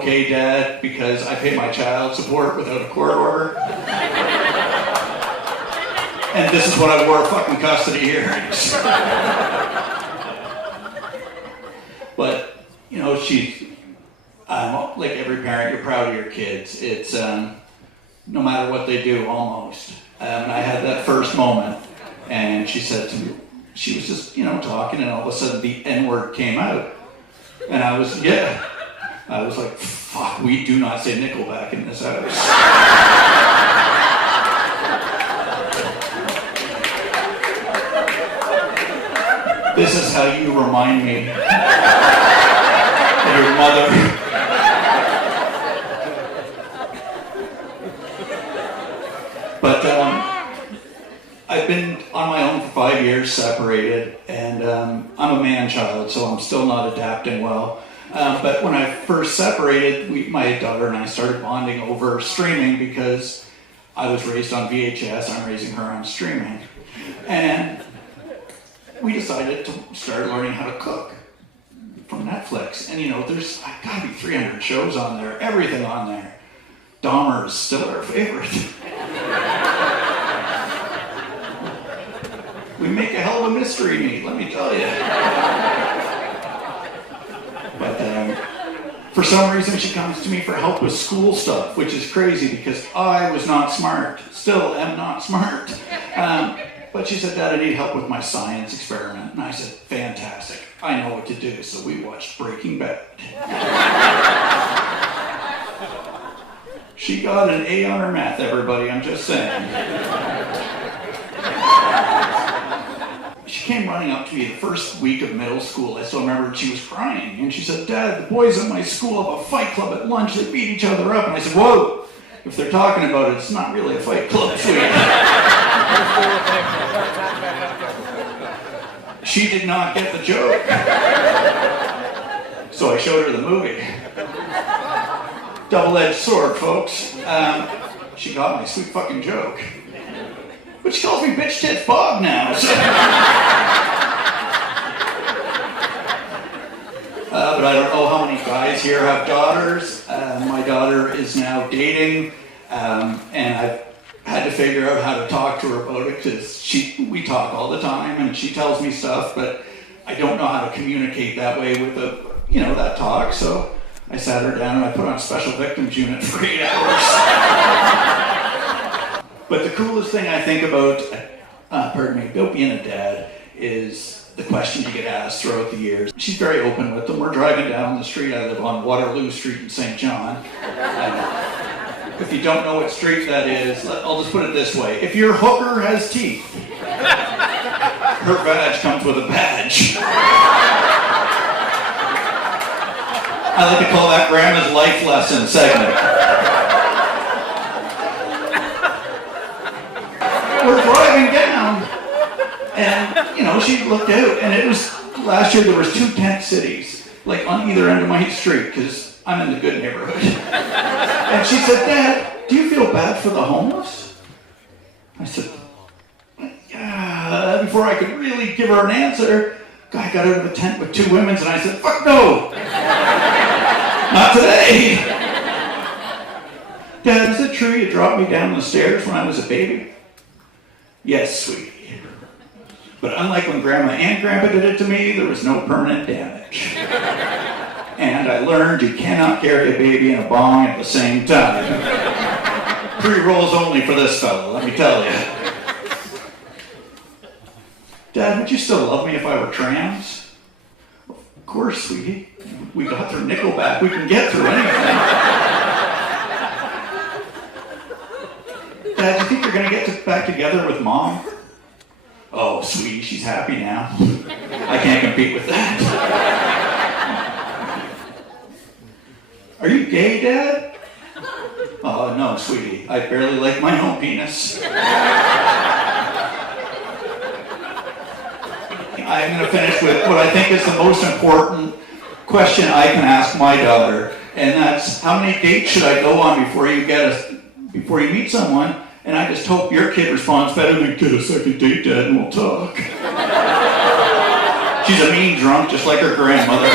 OKdad because I pay my child support without a court order. And this is what I wore fucking custody hearings. But, you know, like every parent, you're proud of your kids. It's no matter what they do, almost. And I had that first moment, and she said to me, she was just, you know, talking, and all of a sudden the N-word came out. And I was like, fuck, we do not say Nickelback in this house. This is how you remind me of your mother. But I've been on my own for 5 years, separated, and I'm a man-child, so I'm still not adapting well. But when I first separated, my daughter and I started bonding over streaming because I was raised on VHS, I'm raising her on streaming. And we decided to start learning how to cook from Netflix. And you know, there's gotta be 300 shows on there, everything on there. Dahmer is still our favorite. We make a hell of a mystery meat, let me tell you. But for some reason she comes to me for help with school stuff, which is crazy because I was not smart, still am not smart. But she said, Dad, I need help with my science experiment. And I said, fantastic, I know what to do. So we watched Breaking Bad. She got an A on her math, everybody, I'm just saying. She came running up to me the first week of middle school. I still remember she was crying. And she said, Dad, the boys at my school have a fight club at lunch. They beat each other up. And I said, whoa, if they're talking about it, it's not really a fight club, sweetie. She did not get the joke. So I showed her the movie. Double-edged sword, folks. She got my sweet fucking joke. But she calls me Bitch Tits Bob now. So. But I don't know how many guys here have daughters. My daughter is now dating, and I've had to figure out how to talk to her about it because we talk all the time and she tells me stuff, but I don't know how to communicate that way with that talk. So I sat her down and I put on Special Victims Unit for 8 hours. But the coolest thing I think about being a dad is the questions you get asked throughout the years. She's very open with them. We're driving down the street. I live on Waterloo Street in St. John. If you don't know what street that is, I'll just put it this way. If your hooker has teeth, her badge comes with a badge. I like to call that Grandma's life lesson segment. We're driving down, and she looked out, and it was last year there was 2 tent cities, like on either end of my street, because I'm in the good neighborhood. And she said, Dad, do you feel bad for the homeless? I said, yeah. Before I could really give her an answer, guy got out of a tent with 2 women, and I said, fuck no! Not today! Dad, is it true you dropped me down the stairs when I was a baby? Yes, sweetie. But unlike when Grandma and Grandpa did it to me, there was no permanent damage. And I learned you cannot carry a baby and a bong at the same time. 3 rolls only for this fellow, let me tell you. Dad, would you still love me if I were trans? Of course, sweetie. We got through Nickelback. We can get through anything. Dad, do you think you're going to get back together with Mom? Oh, sweetie, she's happy now. I can't compete with that. Are you gay, Dad? Oh, no, sweetie. I barely like my own penis. I'm going to finish with what I think is the most important question I can ask my daughter, and that's, how many dates should I go on before you meet someone? And I just hope your kid responds better than, get a second date, Dad, and we'll talk. She's a mean drunk, just like her grandmother.